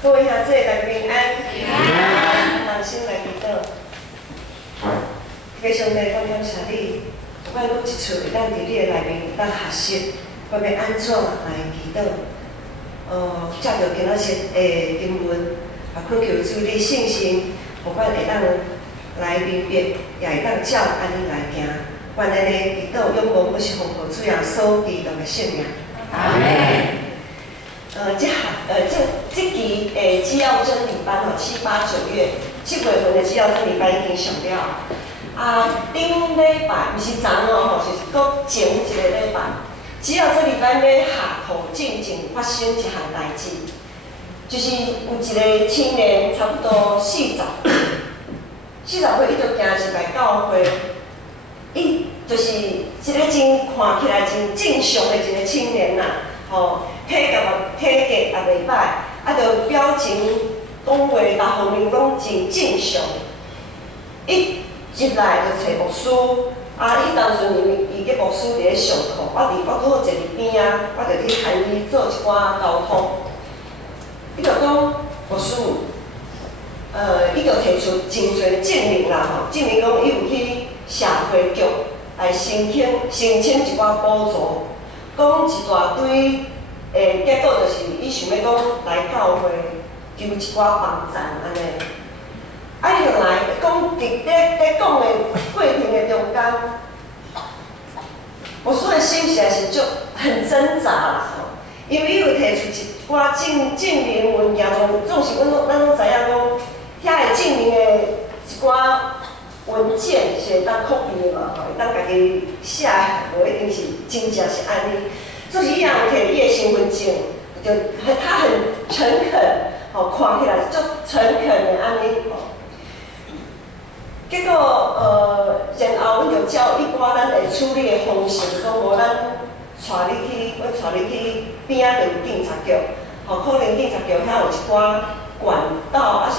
各位兄弟，大家平安。平安。放心来祈祷。非常的感谢你，有摆搁一次会当伫你的内面有当学习，我要安怎来祈祷。借着今仔日的经文，也恳求主你信心，互阮会当来明白，也会当照安尼来行。阮安尼祈祷，仰望我是奉靠主耶稣基督的圣名。阿门。这期的基要真理班7、8、9月7月份的基要真理班已经上了。顶礼拜毋是昨是搁前一个礼拜，基要真理班咧下课进前发生一项代志，就是有一个青年，差不多40岁，伊就行入来教会，伊就是一个看起来真正常的一个青年啦，体格也袂歹，就表情讲话各方面拢真正常。伊入来就找牧师，伊当阵伊个牧师伫咧上课，我拄好坐伫边我就去喊伊做一寡沟通。伊就讲牧师，伊就提出真侪证明啦，证明讲伊有去社会局来申请一寡补助，讲一大堆。结果就是伊想要讲来教会求一寡帮助安尼。伊就来讲伫咧讲的过程的中间，牧师的心实在是就很挣扎啦，因为伊有提出一寡证明文件，总是咱拢知影讲，遐会证明的一寡文件是会当 copy 的嘛，会当家己写，无一定是真正是安尼。就是伊也有摕伊的身份证，就他很诚恳，看起来就诚恳的安尼。结果然后阮就照一寡咱会处理的方式，讲无咱带你去边仔就有警察局，可能警察局遐有一寡管道，是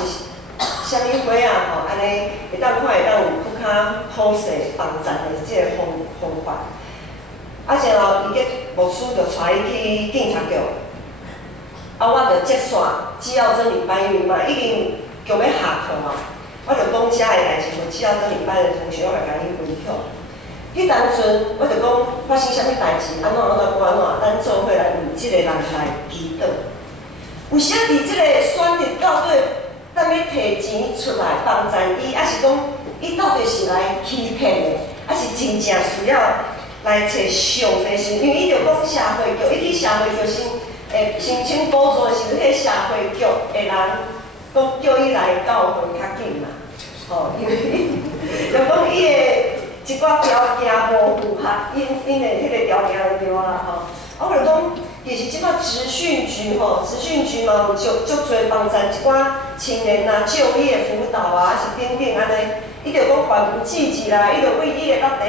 啥物货安尼会当看会当有更较好势帮助的即个方法。然后伊个牧师就带伊去警察局，我就接线，只要真理班因为嘛已经叫要下课嘛，我就讲遮个代志，只要真理班的同学，我来甲伊分享。迄当阵我就讲发生啥物代志，安怎，咱做伙来为即个人来祈祷。有时伫即个选择到底，咱要摕钱出来帮助伊，是讲伊到底是来欺骗的，是真正需要？来找上帝神，因为伊就讲社会局，伊去社会局申请补助的时候，迄社会局的人讲叫伊来教会较紧嘛，因为就讲伊的一寡条件无符合因的迄个条件就对啦，我就讲，其实即摆职训局嘛有足侪帮助一寡青年就业辅导是等等安尼，伊就讲全部积极啦，伊就为伊的落地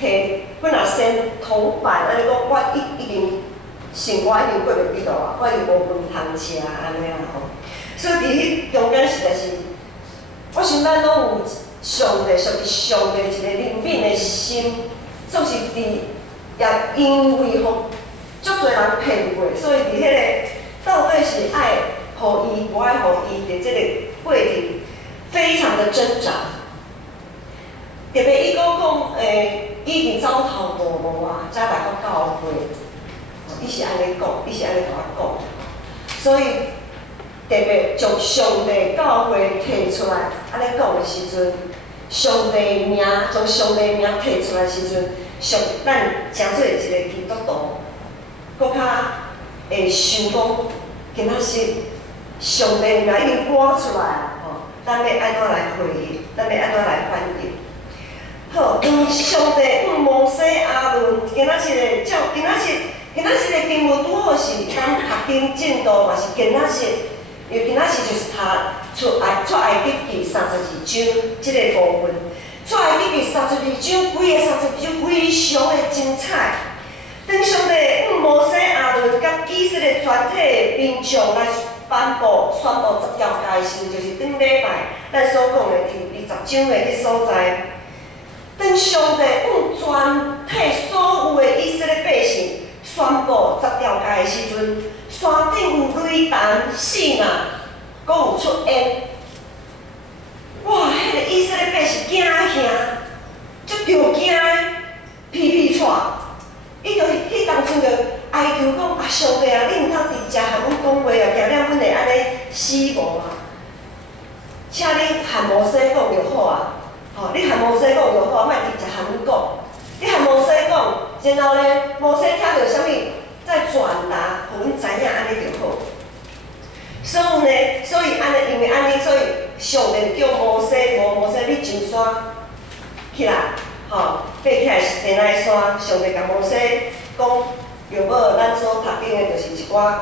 摕本来先铜板，安尼讲，我已经生活已经过袂几度我已经无饭通食安尼所以伫迄中间实在是，我想咱拢有上帝一个怜悯的心，总是也因为足侪人骗过，所以伫迄个到底是爱互伊，无爱互伊的即个过程非常的挣扎。特别伊讲已经走投无路才来到教会，伊是安尼甲我讲，所以特别将上帝教会提出来，安尼讲的时阵，上帝名将上帝名提出来的时阵，咱诚做一个基督徒，搁较会想讲，今仔日上帝名已经赶出来咱要安怎来回应，咱要安怎来反应？好，上帝摩西亚伦，今仔日的经文拄好是咱学经进度嘛是今仔日，因为今仔日就是出埃及记32章即个部分。出埃及记32章，规个32章非常的精彩。当上帝摩西亚伦甲以色列全体的民众来宣布10条诫的时候，就是顶礼拜咱所讲的第20章的迄所在。当上帝全体所有的以色列百姓宣布10条诫的时阵，山顶有雷弹死嘛，阁有出烟。哇！迄个以色列百姓惊吓，足着惊的，皮皮喘。伊就迄当阵就哀求讲：啊，上帝啊，你毋通直接和阮讲话啊，惊了阮会安尼死无啊！请你和摩西讲就好啊。吼，你和摩西讲就好，莫直接和阮讲。你和摩西讲，然后呢，摩西听到啥物，再转达，互阮知影安尼就好。所以安尼，因为安尼，所以上帝叫摩西，摩西你上山起来，吼，爬起来是西奈山。上帝甲摩西讲，又无咱所读经的，就是一寡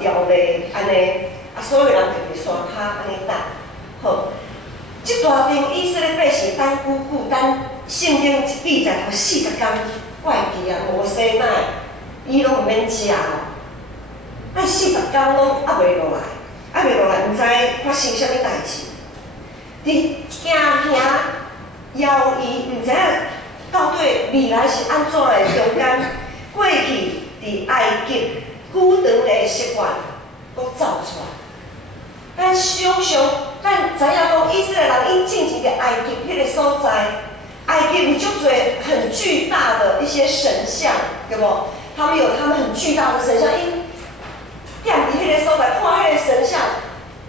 条例安尼，啊，所有人就伫山骹安尼等，好。即大阵以色列百姓等久久，等圣经记载有40天，怪奇啊！摩西乃伊拢毋免食哦，咱40天拢还袂落来，毋知发生啥物代志。伫惊吓犹豫，毋知影到底未来是安怎的中间，过去伫埃及久长的习惯，搁走出来。咱想想，咱知影讲以色列人因进前的埃及迄个所在，埃及有足多很巨大的一些神像，对不？他们有他们很巨大的神像，因踮伫迄个所在看迄个神像，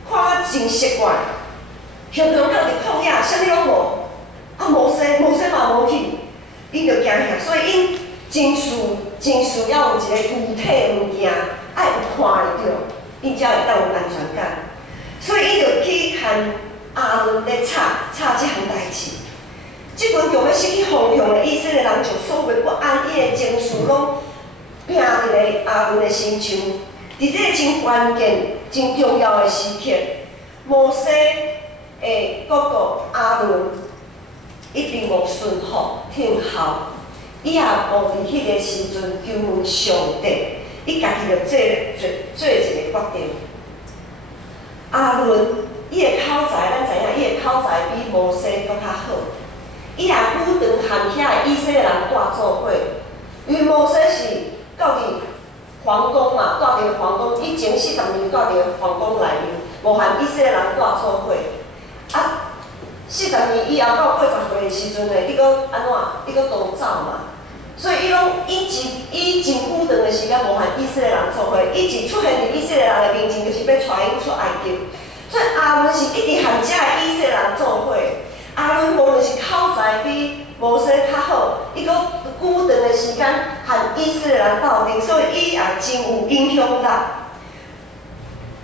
看啊真习惯。向中到伫旷野，啥物拢无，啊摩西嘛无去，因就惊吓，所以因真需要有一个具体的物件，爱有看会着，因才会当有安全感。所以伊就去和亚伦咧吵即项代志。即群强要失去方向的以色列人，就所谓不安逸的情绪，拢拼伫咧亚伦的身上。伫这个真关键、真重要的时刻，摩西的哥哥亚伦一定无顺服听候，伊也无伫迄个时阵求问上帝，伊家己就做一个决定。亚伦伊的口才，咱知影，伊的口才比摩西搁较好。伊也久长和遐以色列人住做伙，因为摩西是住伫皇宫嘛，住伫皇宫，以前40年住伫皇宫内面，无和以色列人住做伙。啊，40年以后到80岁的时阵呢，伊搁安怎？伊搁逃走嘛。所以伊真久长的时间无和以色列人做伙，伊一出现伫以色列人的面前，就是要带因出埃及。所以亚伦是一直和遮个以色列人做伙。亚伦无论是口才比摩西较好，伊搁久长的时间和以色列人斗阵，所以伊也真有影响力。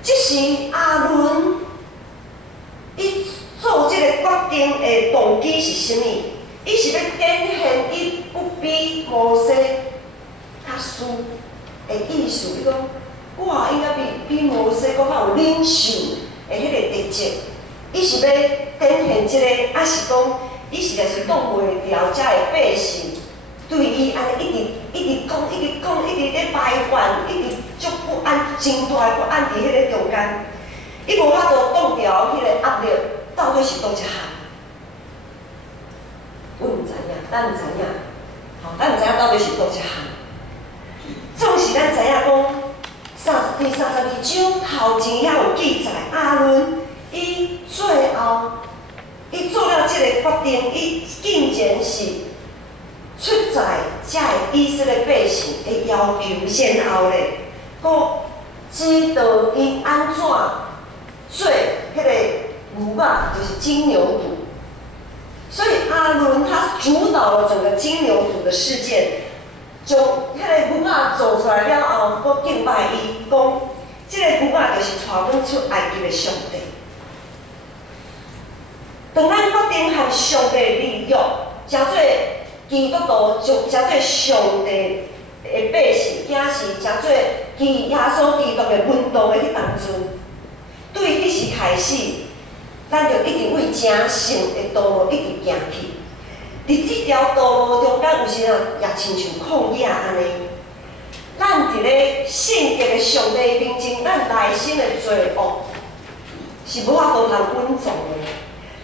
即时亚伦伊做即个决定的动机是啥物？伊是要展现伊不比摩西较输的意思。伊讲，我应该比摩西搁较有领袖的迄个特质。伊是要展现即个，还是讲伊实在是挡袂牢遮的百姓对伊安尼一直讲，一直咧埋怨，一直足不安，真大不安伫迄个中间，伊无法度挡牢迄个压力，到底是倒一项？阮毋知影，咱毋知影，吼，咱毋知影到底是倒一项。总是咱知影讲，第32章头前遐有记载，亚伦伊最后伊做了这个决定，伊竟然是出在遮个以色列百姓的要求，然后咧，佫指导伊安怎做迄个牛肉，就是金牛犊。所以亚伦他主导了整个金牛犊的事件，将迄个牛仔做出来了后，佫敬拜伊，讲即个牛仔就是带阮出埃及的上帝。当咱决定和上帝立约，诚做基督徒，诚做上帝的百姓，竟是诚做耶稣基督的运动的迄当阵，对迄时开始。咱就一直为正圣的道路一直行去，伫即条道路中间有时啊，也亲像旷野安尼。咱伫咧圣洁的上帝面前，咱内心的罪恶是无法度通稳重的。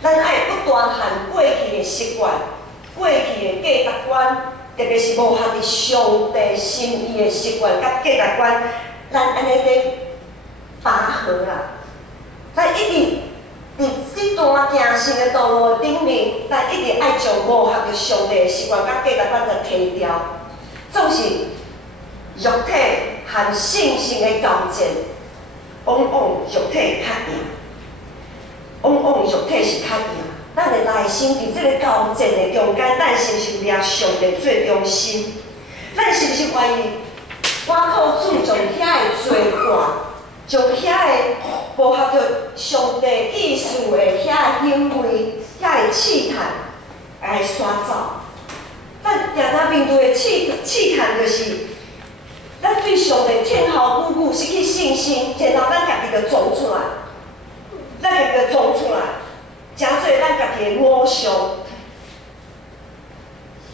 咱爱不断和过去的习惯、过去的价值观，特别是无合伫上帝心意的习惯甲价值观，咱安尼咧拔河啦，咱一直伫这段行行的道路顶面，咱一直爱将磨合着上帝的习惯甲价值观着提掉，总是肉体和信心的交战，往往肉体较赢，往往肉体是较赢。咱的内心伫这个交战的中间，咱是毋是掠上帝最中心？咱是毋是愿意寡靠主将遐的罪过，将遐的无合着上帝意思的遐的行为、遐的试探来刷走？咱定定面对的试探，就是咱对上帝天后久久失去信心，然后咱家己就装出来，咱家己就装出来。诚侪咱家己的偶像，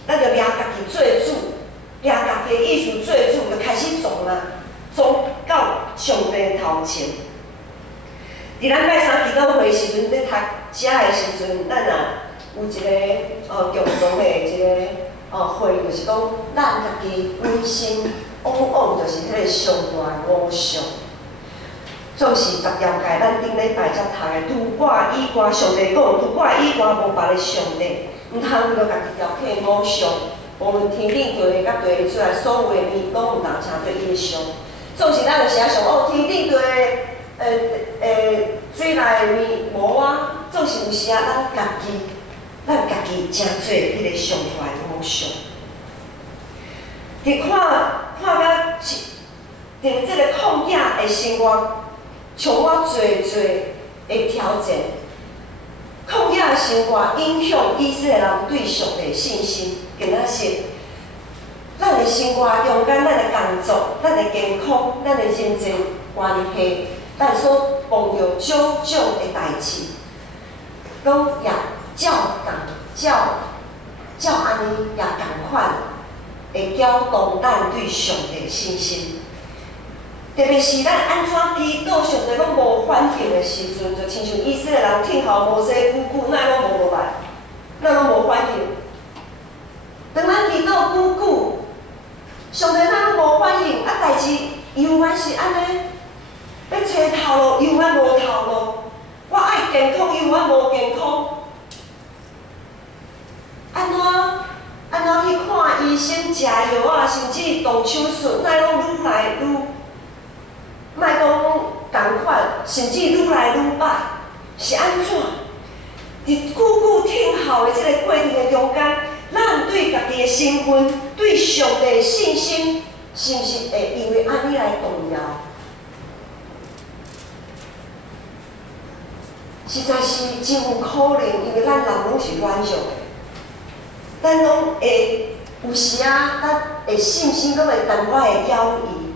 咱就掠家己做主，掠家己的意思做主，就开始撞啦，撞到上帝的头前。伫咱拜三祈祷会时阵，咧读遮的时阵，咱也有一个共同的一个会，就是讲咱家己内心往往就是迄个上大的偶像。总是10条界，咱顶礼拜才读的，除我以外，上帝讲，除我以外无别的上帝，毋通为了家己雕刻的偶像，无论天顶地的甲地的出来所有的面，拢毋通请做伊的像。总是咱有时啊想，天顶地的水内的面无啊，总是有时啊咱家己诚做迄个上出来的偶像。伫看到伫即个旷野的生活。像我侪的挑战，旷野的生活影响以色列人对上帝的信心。今仔日，咱的生活中间，咱的工作、咱的健康、咱的人际关系，咱所碰到种种的代志，拢也照安尼也共款，会搅动咱对上帝的信心。特别是咱安怎祈祷上帝拢无反应的时阵，就亲像以色列人听候摩西久久，哪拢无落来，哪拢无反应。当咱祈祷久久，上帝哪拢无反应，代志永远是安尼，要找头路永远无头路，我爱健康永远无健康，安怎去看医生、食药啊，甚至动手术，哪拢愈来愈。莫讲同款，甚至愈来愈歹，是安怎？伫久久听候的即个过程的中间，咱对家己的身份、对上帝的信心，是毋是会因为安尼来动摇？实在是真有可能，因为咱人拢是软弱的，咱拢会有时啊，咱的信心拢会淡薄的摇移。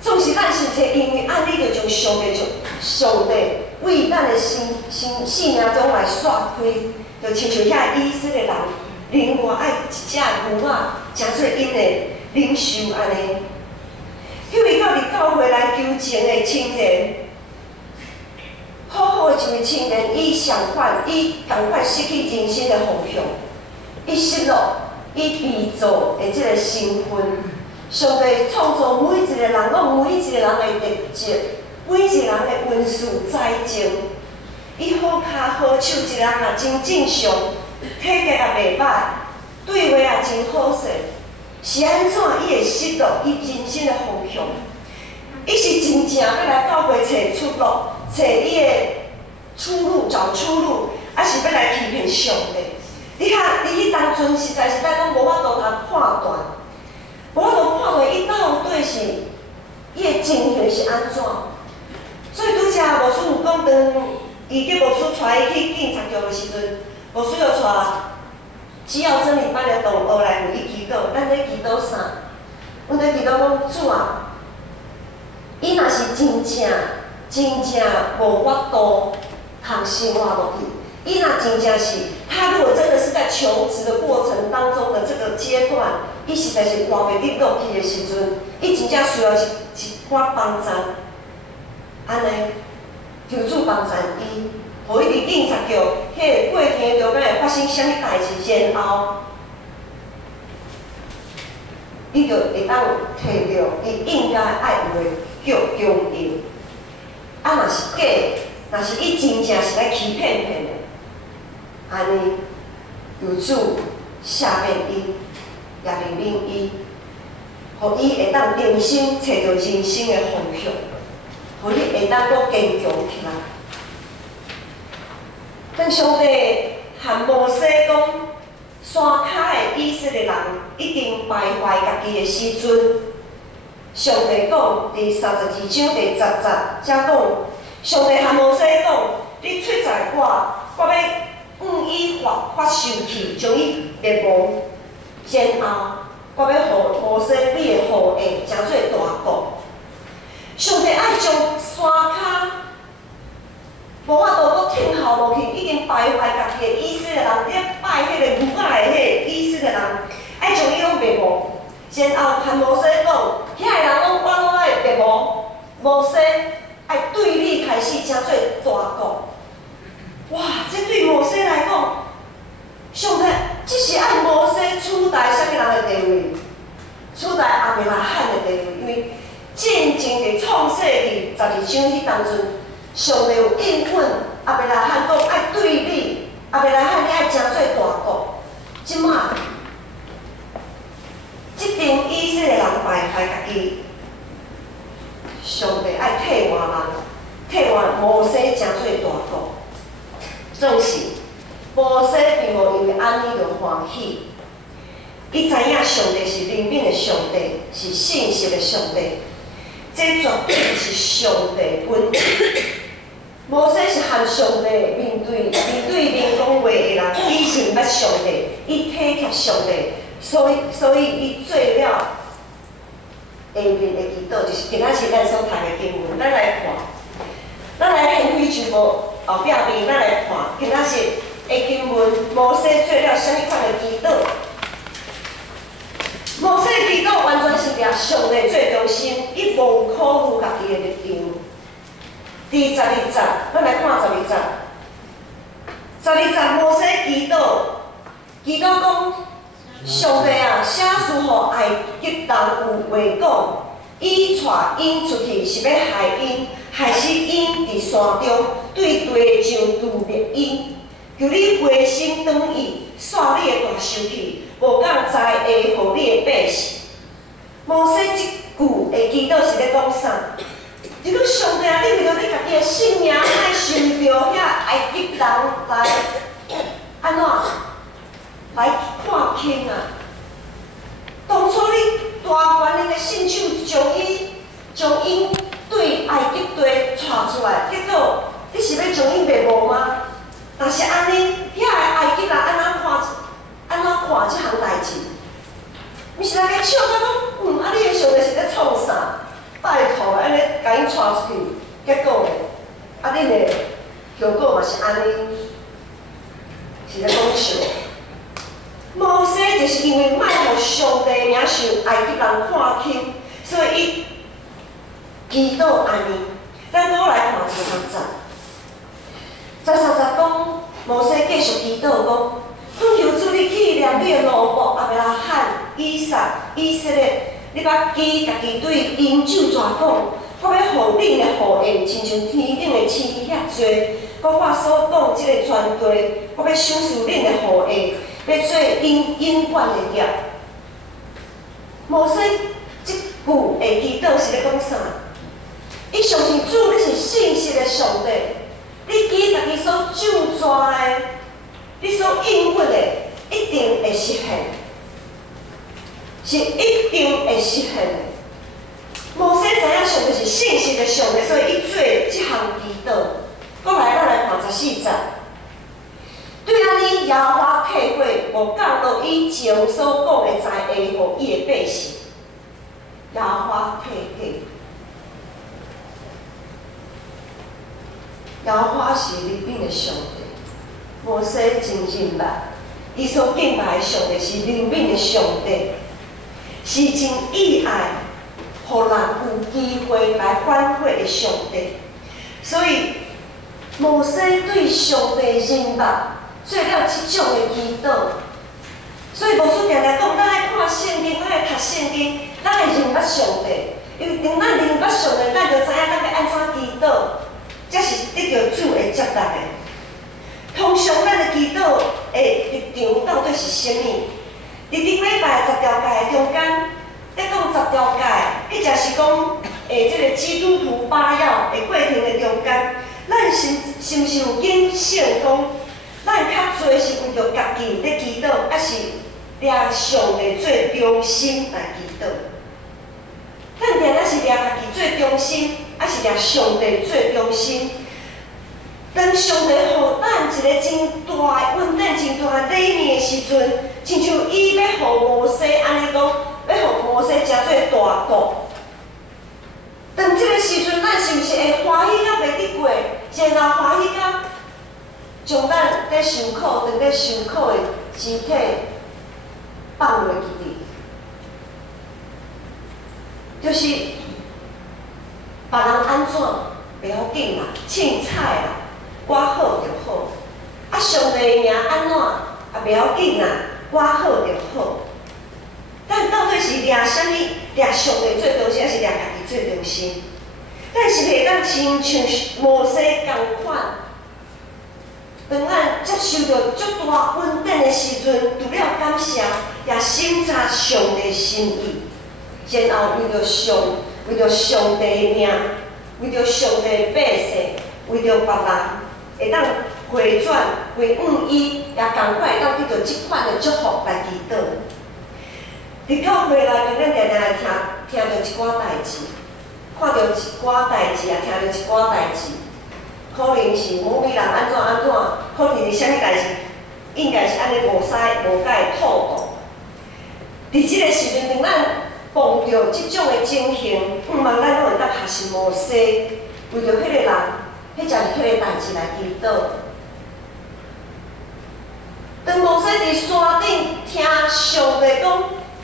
总是咱是摕因为安尼就将上帝为咱的生命中来刷开，就亲像遐以色列人，另外爱一只牛仔，诚做因的领袖安尼。迄位到伫教会来求情的青年，好好的一位青年，伊相反，伊共款失去人生的方向，伊失落，伊被造的即个身份。上帝创造每一个人，拢每一个人的特质，每一个人的恩赐才情。伊好骹好手，一个人也真正常，体格也袂歹，对话也真好势。是安怎伊会失落伊人生的方向？伊是真正要来教会找出路，找伊的出路，找出路，还是要来欺骗上帝？你迄当阵实在是咱拢无法度通判断。无法度判断伊到底是伊的情形是安怎，所以拄则牧师有讲，当伊叫牧师带伊去警察局的时阵，牧师就带只要真理班的同学来为伊祈祷。咱咧祈祷啥？阮咧祈祷讲主啊，伊若是真正无法度通生活落去，伊若真正是他如果真的是在求职的过程当中的这个阶段。伊实在是活袂得落去的时阵，伊真正需要一寡帮助，安尼求主帮助伊，互伊伫警察局迄个过程中间会发生啥物代志，然后伊就会当摕到伊应该爱有的叫供应。啊，若是假，若是伊真正是来欺骗的，安尼由主赦免伊，也怜悯伊，互伊会当重新找到人生的方向，互伊会当搁坚强起来。当上帝和摩西讲，山骹的以色列人已经败坏家己的时阵，上帝讲第32章第10节，才讲上帝和摩西讲：你出在我要伊发生气，将伊灭亡。然后我要互摩西你的后裔成做大国。上帝爱将山骹无法度搁挺后落去，已经败坏家己的以色列人，咧拜迄个牛仔的迄个以色列人，爱将伊拢灭亡。然后和摩西讲，遐个人拢我拢爱灭亡。摩西爱对你开始成做大国。哇！这对摩西来讲，上帝这是爱摩西取代啥物人的地位？取代亚伯拉罕的地位，因为真正伫创世记12章迄当阵，上帝有应允亚伯拉罕讲爱对你，亚伯拉罕你爱成做大国。即摆，即阵以色列人败坏家己，上帝爱替换人，替换摩西成做大国。总是摩西并无因为安尼就欢喜，伊知影上帝是怜悯的上帝，是信实的上帝，这绝对是上帝本质。摩西是和上帝面对面讲话的人，伊认捌上帝，伊体贴上帝，所以伊做了下面的祈祷，就是今仔日咱所读的经文，咱来看，咱来掀开就无。后壁边，咱来看今仔日的经文，摩西做了啥物款的祈祷？摩西的祈祷完全是掠上帝最中心，伊无考虑家己的立场。第12节，咱来看12节。12节，摩西祈祷讲：上帝啊，写书互埃及人有话讲，伊带因出去是要害因。害死因伫山中对地上毒灭因，求你回心转意，煞你的大生气，无讲灾祸互你的百姓。摩西即句的祈祷是咧讲啥？就讲上帝啊，你为着你家己的性命，爱受着遐埃及人来安怎来看轻啊？当初你大权人的伸手将因对埃及地带出来，结果你是要将伊灭亡吗？若是安尼，遐个埃及人安怎看即项代志？毋是来个笑甲讲，啊你的上帝是咧创啥？拜托，安尼甲因带出去，结果呢？啊恁的效果嘛是安尼，是咧讲笑。摩西就是因为莫互上帝名受埃及人看轻，所以伊。祈祷安尼，咱搁来看13节。13节讲，摩西继续祈祷讲：求主你纪念你的奴仆亚伯拉罕、以撒、以色列，你捌记家己对因主怎讲？我要互恁的后裔，亲像天顶的星遐多。我所讲即个全地，我要赏赐恁的后裔，要做因永远的业。摩西即句的祈祷是咧讲啥？伊相信主，你是信实的上帝。你记家己所救抓的，你所应允的，一定会实现，是一定会实现的。摩西知影上帝是信实的上帝，所以伊做即项祈祷。搁来，咱来看14节。对安尼，耶和华契会无降落以前所讲的灾祸互伊的百姓。耶和华契会。耶和华是怜悯的上帝，摩西真认捌，伊所敬拜的上帝是怜悯的上帝，是真意爱，互人有机会来反悔的上帝。所以，摩西对上帝认捌，做了即种的祈祷。所以，无说定定讲，咱爱看圣经，咱爱读圣经，咱会认捌上帝，因为当咱认捌上帝，咱就知影咱要安怎祈祷，才是得到主的接纳的。通常咱的祈祷的立场到底是啥物？伫顶礼拜10条诫的中间，在讲10条诫，迄就是讲即个基督徒巴要的过程的中间，咱是毋是有警醒讲，咱较侪是为着家己咧祈祷，还是掠上帝做中心来祈祷？咱定仔是掠家己做中心，还是掠上帝做中心？当上帝互咱一个真大稳定、真大礼物的时阵，亲像伊要互摩西安尼讲，要互摩西诚做大国。当即个时阵，咱是毋是会欢喜到袂得过？然后欢喜到将咱咧受苦、当咧受苦的肢体放落去哩？就是别人安怎袂要紧啦，凊彩啦。我好就好，啊，上帝的名安怎也袂要紧啦，我好就好。咱到底是掠啥物？掠上帝做中心，还是掠家己做中心？咱是袂当亲像摩西共款，当咱接受到足大稳定的时阵，除了感谢，也审查上帝心意，然后为着上帝的名，为着上帝的百姓，为着别人。会当回转回伊，也共款会当得到即款的祝福来祈祷。伫教会内面，咱常常会听到一寡代志，看到一寡代志，也听到一寡代志。可能是某位人安怎，可能是啥物代志，应该是安尼无甲会妥当。伫即个时阵，当咱碰到即种的情形，毋茫咱拢会当学习摩西，为着迄个人。迄才是迄个代志来祈祷。当摩西伫山顶听上帝讲，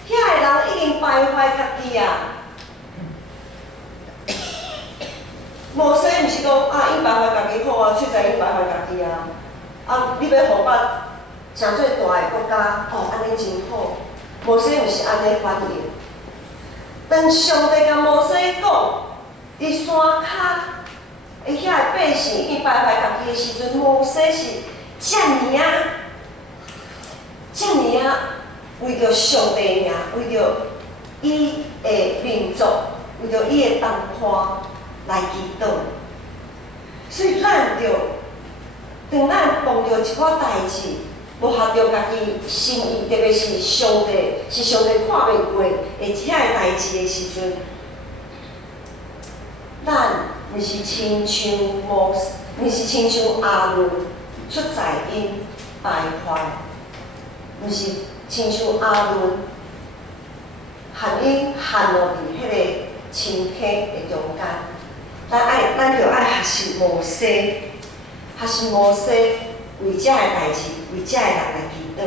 遐个人已经败坏家己啊。摩西毋是讲啊，伊败坏家己好啊，出在伊败坏家己啊。啊，你要互捌诚做大个国家，哦，安尼真好。摩西毋是安尼反应。当上帝甲摩西讲，伫山骹。遐个百姓伊败坏家己的时阵，摩西是遮尔为着上帝的名，为着伊的民族，为着伊的同伴来祈祷。所以咱当咱碰到一寡代志，无合着家己心意，特别是上帝看袂过的遐个代志的时阵，咱。毋是亲像阿伦出在因败坏，毋是亲像阿伦含因含落伫迄个青体的中间。咱就爱学习摩西为遮个代志，为遮个人来祈祷。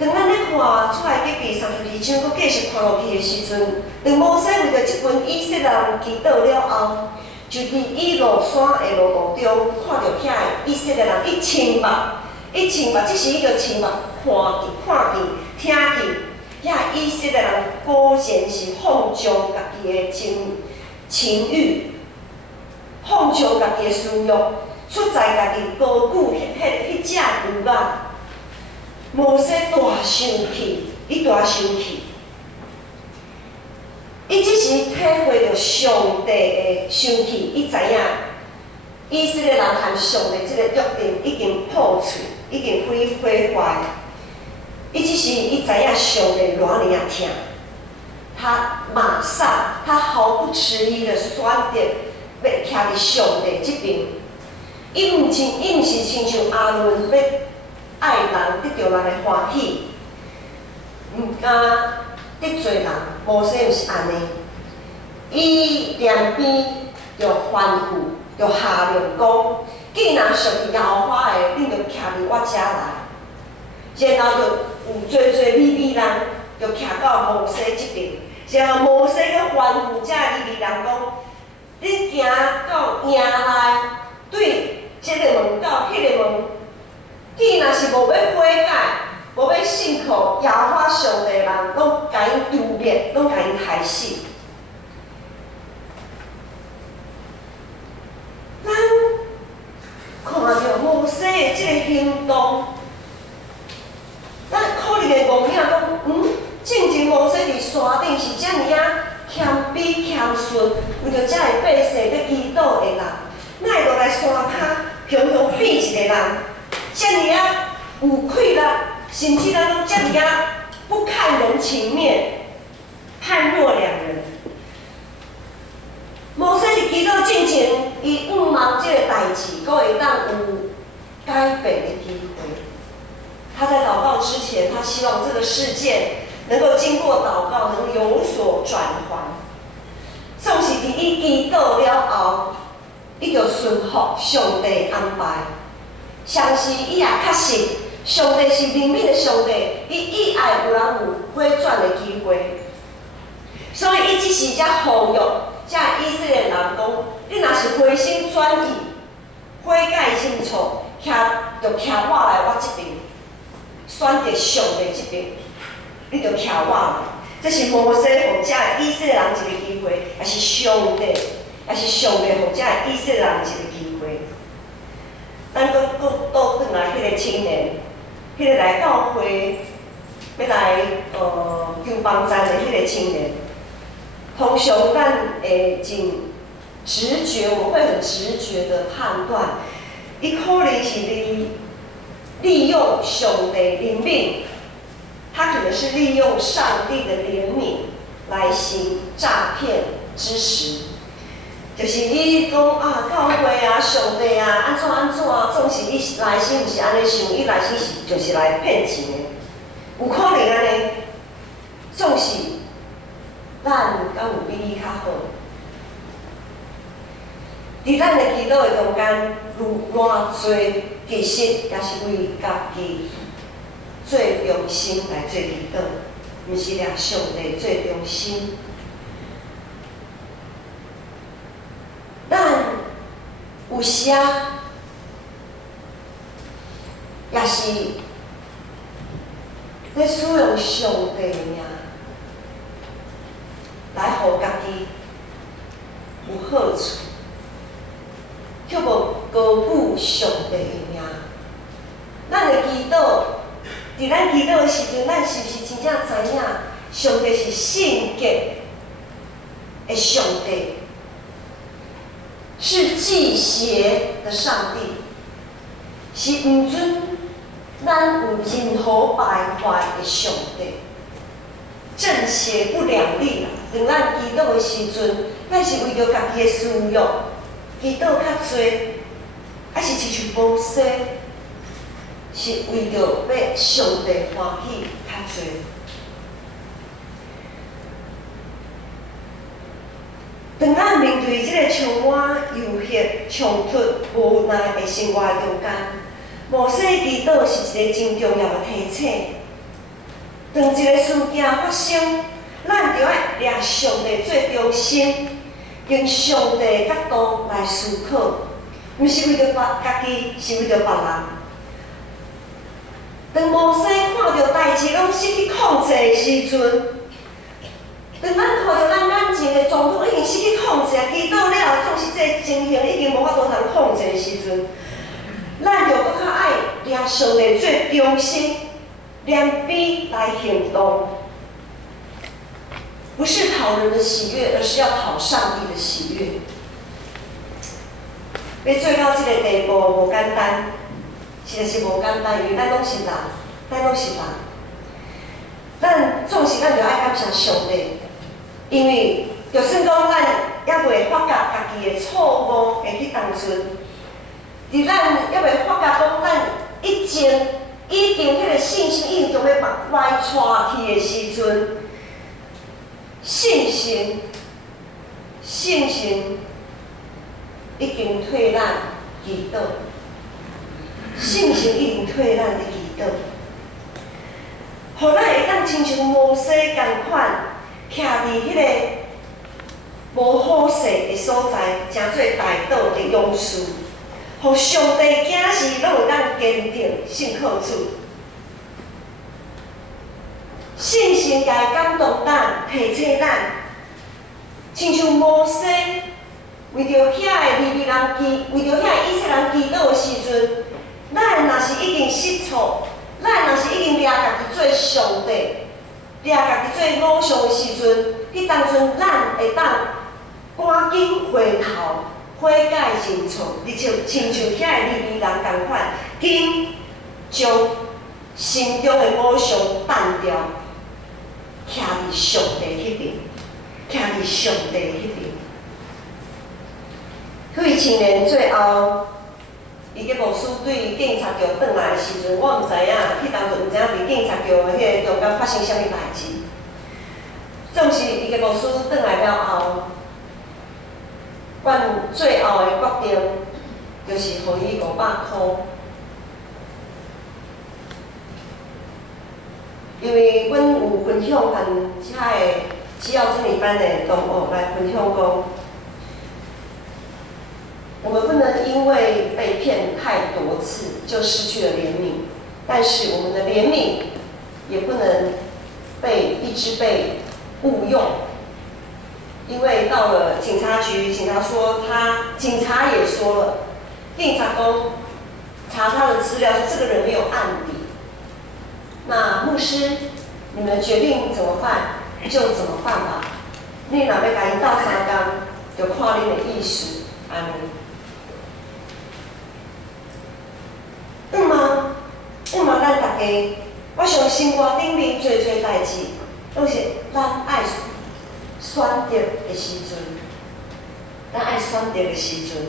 当咱咧看出来记第32章，佫继续看落去的时阵，当摩西为着一群以色列人祈祷了后，就伫伊落山的路途中，看到遐个以色列人，伊清目，即时伊就清目看见、听见，遐以色列人果然是放纵家己的情欲，放纵家己的私欲，出在家己高举迄只牛仔。摩西大生气，伊即时体会到上帝的生气，伊知影以色列人和上帝即个约定已经破碎，已经毁坏。伊即时伊知影上帝偌尔啊疼，他毫不迟疑的选择要徛伫上帝即边。伊毋是亲像阿伦要。爱人得到人的欢喜，毋敢得罪人。摩西毋是安尼，伊两边就吩咐，就下令讲：既然属于耶和华的，恁就徛伫我遮来。然后就有侪利人就徛到摩西即边，然后摩西佮吩咐遮利人讲：恁行到营内，对即个门到迄个门。既然是无要悔改，无要信靠耶和华上帝的人，拢甲因污蔑，拢甲因害死。咱看到摩西的这个行动，咱可能会误影讲，正前摩西伫山顶是遮尔啊谦卑谦顺，为着遮个百姓要祈祷的人，哪会落来山骹雄雄变一个人，遮尔啊有气力，甚至咱拢遮尔啊不看人情面，判若两人。摩西伫祈祷进前，伊毋望这个代志，阁会当有改变的机会。他在祷告之前，他希望这个事件能够经过祷告，能有所转圜。总是伫伊祈祷了后，伊就顺服上帝安排。相信伊也确实，上帝是怜悯的上帝，伊爱有人有回转的机会。所以伊即时才呼吁遮以色列人讲：你若是回心转意，悔改认错，就徛我来我这边，选择上帝这边，你就徛我来。这是摩西互遮以色列人一个机会，也是上帝互遮以色列人一个机会。咱搁倒转来迄个青年，迄个来教会要来求帮赞的迄个青年。通常咱会真直觉，我们会很直觉的判断，伊可能是利用上帝怜悯，他可能是利用上帝的怜悯来行诈骗之实。就是你讲啊，教会啊，上帝啊，安怎安怎，总是伊内心毋是安尼想，伊内心就是来骗钱的，有可能安尼，总是。咱敢有比伊较好？伫咱的祈祷的中间，偌侪其实也是为家己最中心来做祈祷，毋是掠上帝最中心。咱有时啊，也是咧使用上帝的名。来互家己有好处，却无高举上帝的名。咱的祈祷，伫咱祈祷的时阵，咱是毋是真正知影上帝是圣洁的上帝，是忌邪的上帝，是毋准咱有任何败坏的上帝。正邪不两立啦。当咱祈祷的时阵，咱是为着家己的私欲，祈祷较侪，还是亲像摩西，是为着要上帝欢喜较侪。当咱面对这个充满游戏、冲突、无奈的生活中间，摩西祈祷是一个真重要的提醒。当一个事件发生，咱就要掠上帝最中心，用上帝的角度来思考，毋是为着家己，是为着别人。当摩西看到代志拢失去控制的时阵，当咱看到咱眼前的状况已经失去控制，祈祷了后，总是这个情形已经无法度通控制的时阵，咱就搁较爱掠上帝最中心。两边来行动，不是讨人的喜悦，而是要讨上帝的喜悦。要做到这个地步无简单，实在是无简单，因为咱拢是人，咱总是咱就爱感谢上帝，因为就算讲咱还未发觉家己的错误会去当阵，伫咱还未发觉讲咱已经迄个信心已经要来带去的时阵，信心已经替咱祈祷，信心已经替咱的祈祷，互咱会当亲像摩西共款，徛伫迄个无好势的所在，诚做大道的勇士。互上帝惊时，拢会当坚定信靠主。信心甲伊感动咱，提醒咱，亲像摩西为着遐个利未人为着遐以色列人祈祷的时阵，咱若是已经失错，咱若是已经掠家己做上帝，掠家己做偶像的时阵，迄当阵咱会当赶紧回头悔改认错，而且亲像遐个利未人共款，紧将心中的偶像澹掉，徛伫上帝迄边，徛伫上帝迄边。迄位青年最后，伊个牧师对警察局转来的时阵，我毋知影，迄当阵毋知影伫警察局的迄个中间发生啥物代志。总是伊个牧师转来了后，阮最后的决定就是互伊500块。因为阮有分享和遐个只要真理班的同学来分享讲，我们不能因为被骗太多次就失去了怜悯，但是我们的怜悯也不能一直被误用。因为到了警察局，警察也说了，警察说查他的资料说这个人没有案底。那牧师，你们决定怎么办就怎么办吧。你若要甲伊斗相共，就看恁的意思，安尼。咱大家，我想生活顶面做代志，拢是咱爱选择的时阵，咱爱选择的时阵，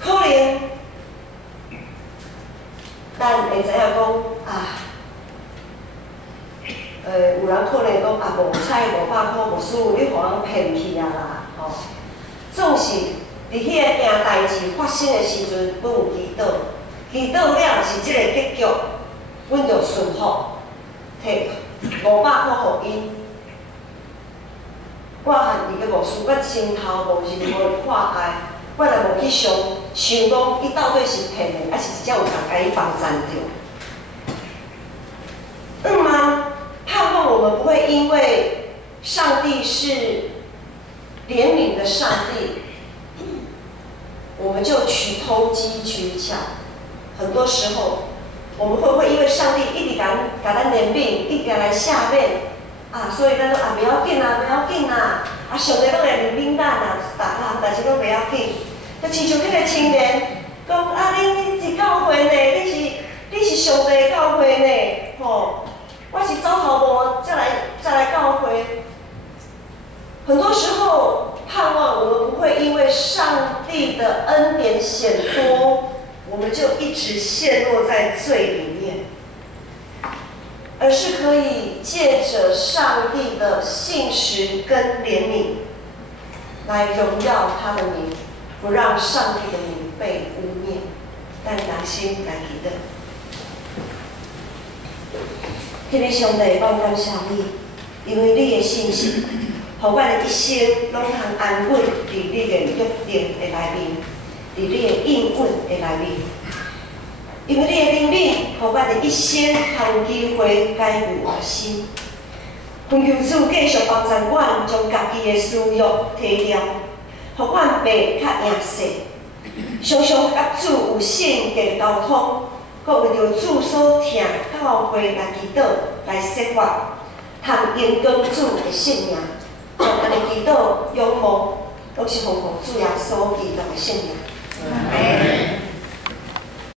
可能咱会知影讲啊，有人可能讲啊，无彩500块，无师傅你互人骗去啊啦，吼。总是伫迄个件代志发生的时阵，阮有祈祷，祈祷了是即个结局，阮就顺服，摕500块互伊。我和伊个牧师，阮心头无任何挂碍，我也无去想讲伊到底是骗的，还是真正有人甲伊帮赞着。盼望我们不会因为上帝是怜悯的上帝，我们就取偷机取巧。很多时候，我们会不会因为上帝一直甲咱怜悯，一直来下面啊，所以咱说啊，不要紧啊，不要紧啊，啊，上帝拢会怜悯咱啊，但是拢不要紧。就亲像迄个青年讲啊，恁是教会呢，你是上帝的教会呢，吼。我是走头路再来教会。很多时候，盼望我们不会因为上帝的恩典显多，我们就一直陷落在罪里面，而是可以借着上帝的信实跟怜悯，来荣耀他的名，不让上帝的名被污蔑。但良心来祈祷。迄个上帝，我感谢你，因为你的信实，互我的一生拢通安稳伫你的约定的内面，伫你的应允的内面。因为你的怜悯，互我的一生通有机会改过换新。恳求主继续帮助阮，将家己的私欲摕掉，互阮白较赢势，常常甲主有信格沟通。搁为着主所听教会来祈祷，来生活，通因光主的性命，将安尼祈祷仰望，都是奉主耶稣基督的性命。